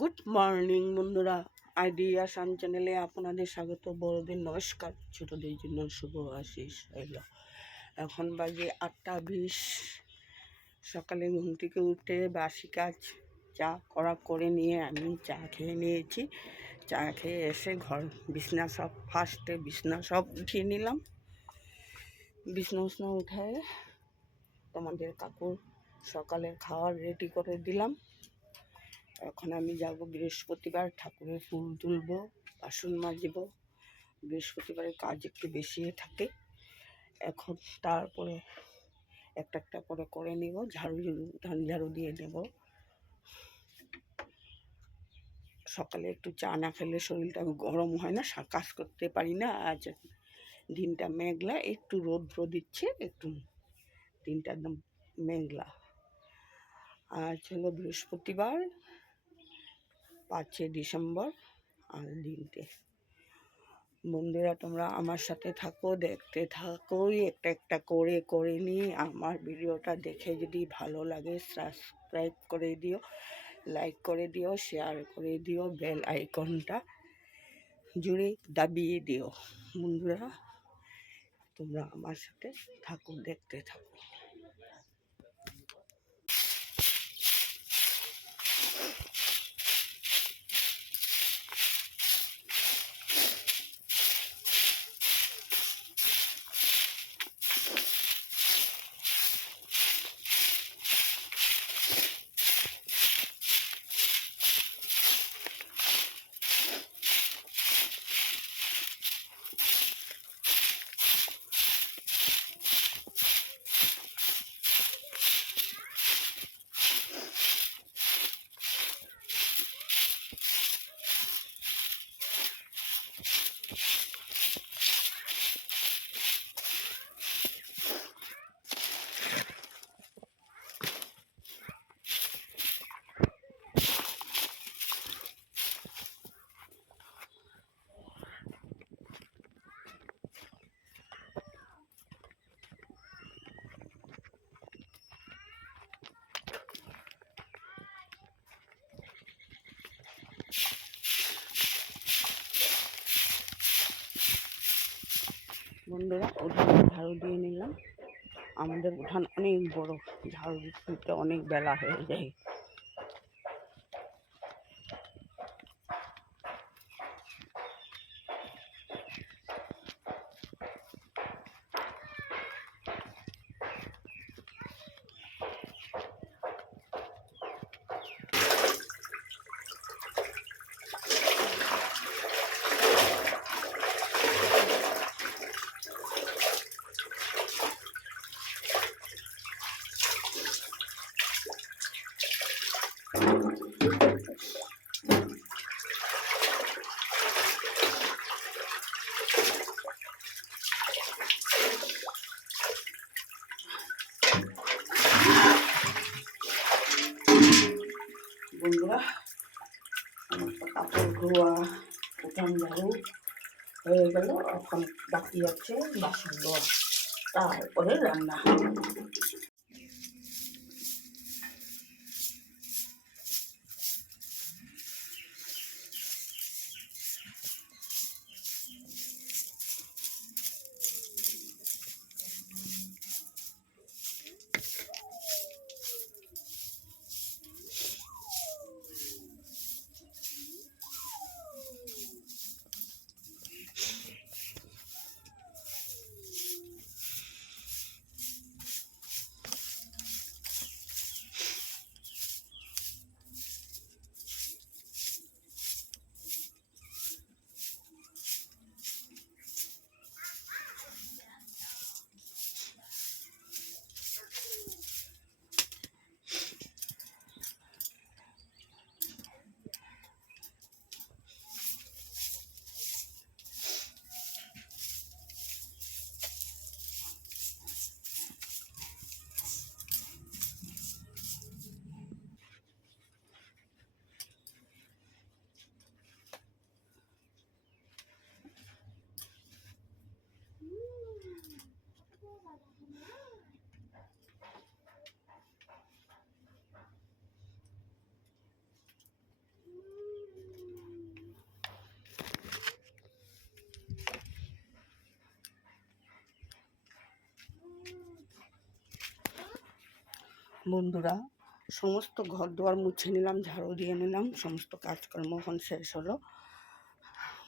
Good morning বন্ধুরা, idea সান চ্যানেলে আপনাদের স্বাগত। বড়দের নমস্কার, ছোটদের জন্য শুভ আশিস হইল। এখন বাজে 8:20। সকালে ঘুম থেকে উঠে বাসি কাজ চা করা করে নিয়ে আমি চা খেয়ে নিয়েছি। চা খেয়ে এসে বিছনা সব বিছনা সব উঠিয়ে নিলাম। বিছনা উঠায় তোমাদের কাপড় সকালে খাওয়ার রেডি করে দিলাম। এখন আমি যাব বৃহস্পতিবার, ঠাকুরের ফুল তুলব, বাসন মাজব। বৃহস্পতিবারের কাজ একটু বেশি থাকে। এখন তারপরে একটা একটা করে নিব, ঝাড়ু দিয়ে নেব। সকালে একটু চা না খেলে শরীরটা গরম হয় না, কাজ করতে পারি না। আজ দিনটা মেঘলা, একটু রৌদ্র দিচ্ছে, একটু দিনটা একদম মেঘলা। আজ হলো বৃহস্পতিবার, 5 ডিসেম্বর। আর দিনটে বন্ধুরা, তোমরা আমার সাথে থাকো, দেখতে থাকো, একটা একটা করে নিয়ে আমার ভিডিওটা দেখে যদি ভালো লাগে সাবস্ক্রাইব করে দিও, লাইক করে দিও, শেয়ার করে দিও, বেল আইকনটা জুড়ে দাবিয়ে দিও। বন্ধুরা, তোমরা আমার সাথে থাকো, দেখতে থাকো। বন্ধুরা, উঠানে ঝাড়ু দিয়ে নিলাম। আমাদের উঠান অনেক বড়, ঝাড়ু দিতে অনেক বেলা হয়ে যায়। বন্ধুরা, কাপড় ধোয়া, উঠান ঝাড়ু হয়ে গেল। এখন বাকি আছে বাসন ধোয়া, তারপরে রান্না। বন্ধুরা, সমস্ত ঘর দুয়ার মুছে নিলাম, ঝাড়ু দিয়ে নিলাম, সমস্ত কাজকর্ম এখন শেষ হলো।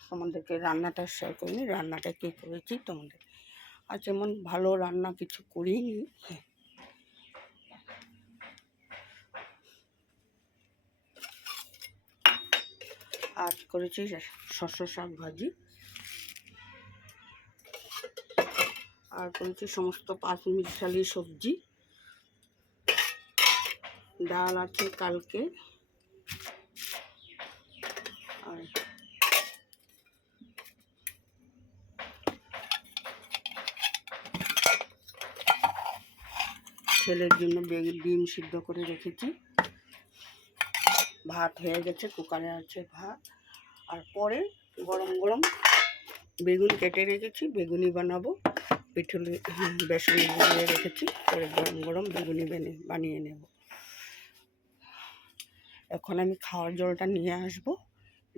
তোমাদেরকে রান্নাটা শেয়ার করিনি, রান্নাটা কী করেছি তোমাদের আজ এমন ভালো রান্না কিছু করিনি। আজ করেছি শসা শাক ভাজি, আর করেছি সমস্ত পাঁচ মিশালি সবজি, ডাল আছে কালকে, আর ছেলের জন্য ডিম সিদ্ধ করে রেখেছি। ভাত হয়ে গেছে, কুকারে আছে ভাত। আর পরে গরম গরম বেগুন কেটে রেখেছি, বেগুনি বানাবো। পিঠুলি বেসন গুলিয়ে রেখেছি, পরে গরম গরম বেগুনি বানিয়ে নেব। এখন আমি খাওয়ার জলটা নিয়ে আসব,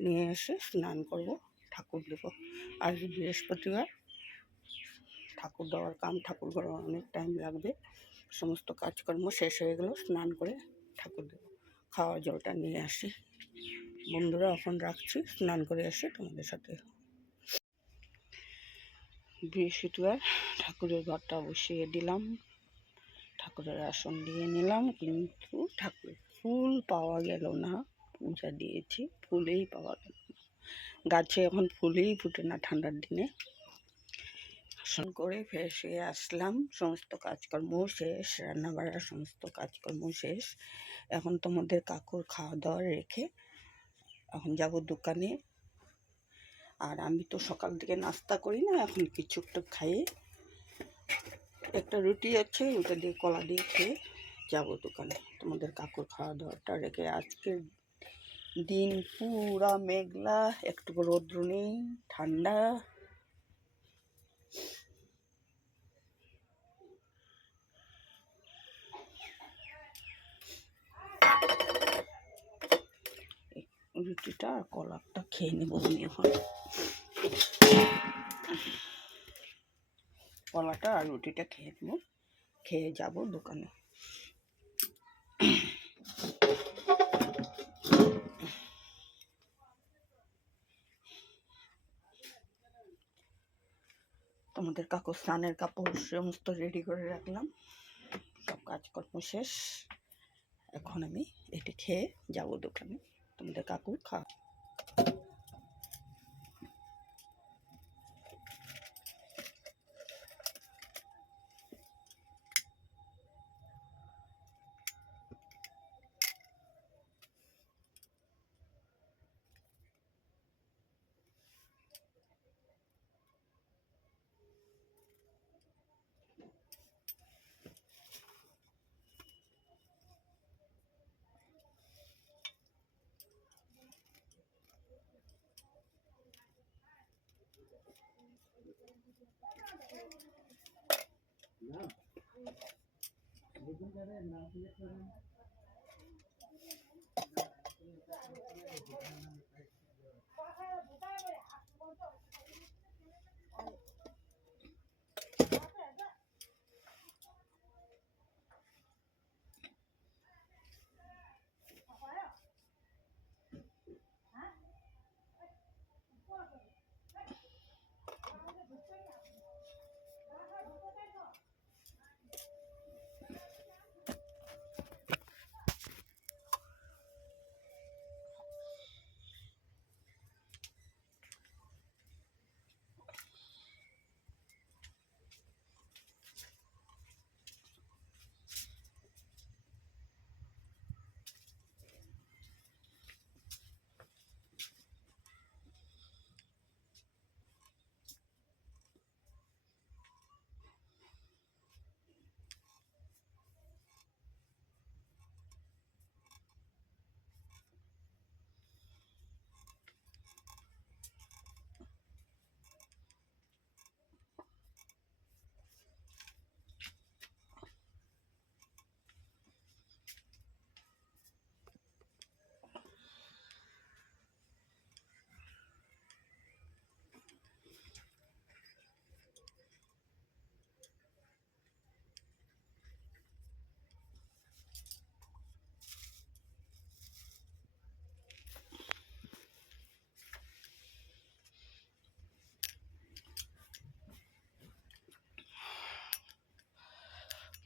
নিয়ে এসে স্নান করব, ঠাকুর দেব। আজ বৃহস্পতিবার, ঠাকুর দেওয়ার কাম, ঠাকুর ঘরে অনেক টাইম লাগবে। সমস্ত কাজকর্ম শেষ হয়ে গেল, স্নান করে ঠাকুর দেব। খাওয়ার জলটা নিয়ে আসি। বন্ধুরা, এখন রাখছি, স্নান করে এসে তোমাদের সাথে। বৃহস্পতিবার ঠাকুরের ঘরটা বসিয়ে দিলাম, ঠাকুরের আসন দিয়ে নিলাম, কিন্তু ঠাকুরের ফুল পাওয়া গেল না। পূজা দিয়েছি, ফুলেই পাওয়া গেল না। গাছে এখন ফুলেই ফুটে না ঠান্ডার দিনে। আসন করে ফ্রেশ হয়ে আসলাম, সমস্ত কাজকর্ম শেষ, রান্নাবাড়ার সমস্ত কাজকর্ম শেষ। এখন তোমাদের কাকুর খাওয়া দাওয়া রেখে এখন যাব দোকানে। আর আমি তো সকাল থেকে নাস্তা করি না, এখন কিছু একটা খাইয়ে, একটা রুটি আছে, ওটা দিয়ে কলা দিয়ে খেয়ে যাবো দোকানে। তোমাদের কাকুর খাওয়া দাওয়াটা রেখে আজকের দিন পুরা মেঘলা, একটু রৌদ্র নেই, ঠান্ডা। রুটিটা আর কলাটা খেয়ে নেবো আমি এখন। কলাটা আর রুটিটা খেয়ে নেবো, খেয়ে যাব দোকানে। তোমাদের কাকুর স্নানের কাপড় সমস্ত রেডি করে রাখলাম, সব কাজকর্ম শেষ। এখন আমি এটি খেয়ে যাব দোকানে, তোমাদের কাকুর খাওয়া।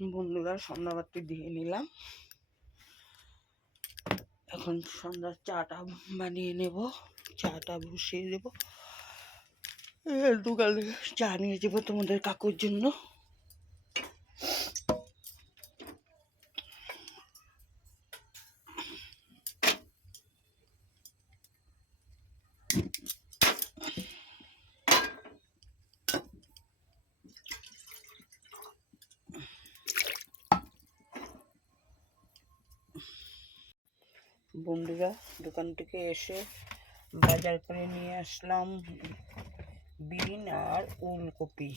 বন্ধুরা সন্ধ্যাবাতি দিয়ে নিলাম। এখন সন্ধ্যার চাটা বানিয়ে নেব, চাটা বসিয়ে দেবো। দোকানে চা নিয়ে যাবো তোমাদের কাকুর জন্য। বন্ধুরা দোকান থেকে এসে বাজার করে নিয়ে আসলাম বিন আর ওলকপি,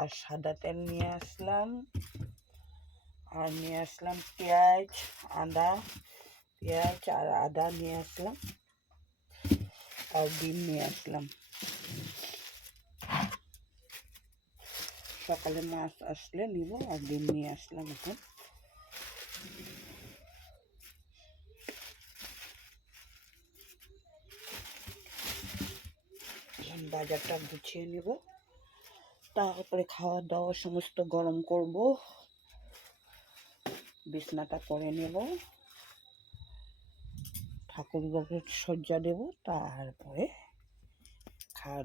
আর সাদা তেল নিয়ে আসলাম, আর নিয়ে আসলাম পেঁয়াজ আর আদা নিয়ে আসলাম, আর ডিম নিয়ে আসলাম। সকালে মাছ আসলে নিব, আর ডিম নিয়ে আসলাম। এখন বাজারটা গুছিয়ে নেব, তারপরে খাওয়া দাওয়া সমস্ত গরম করব, বিছনাটা করে নেব, ঠাকুর ঘরে সজ্জা দেব, তারপরে খাওয়া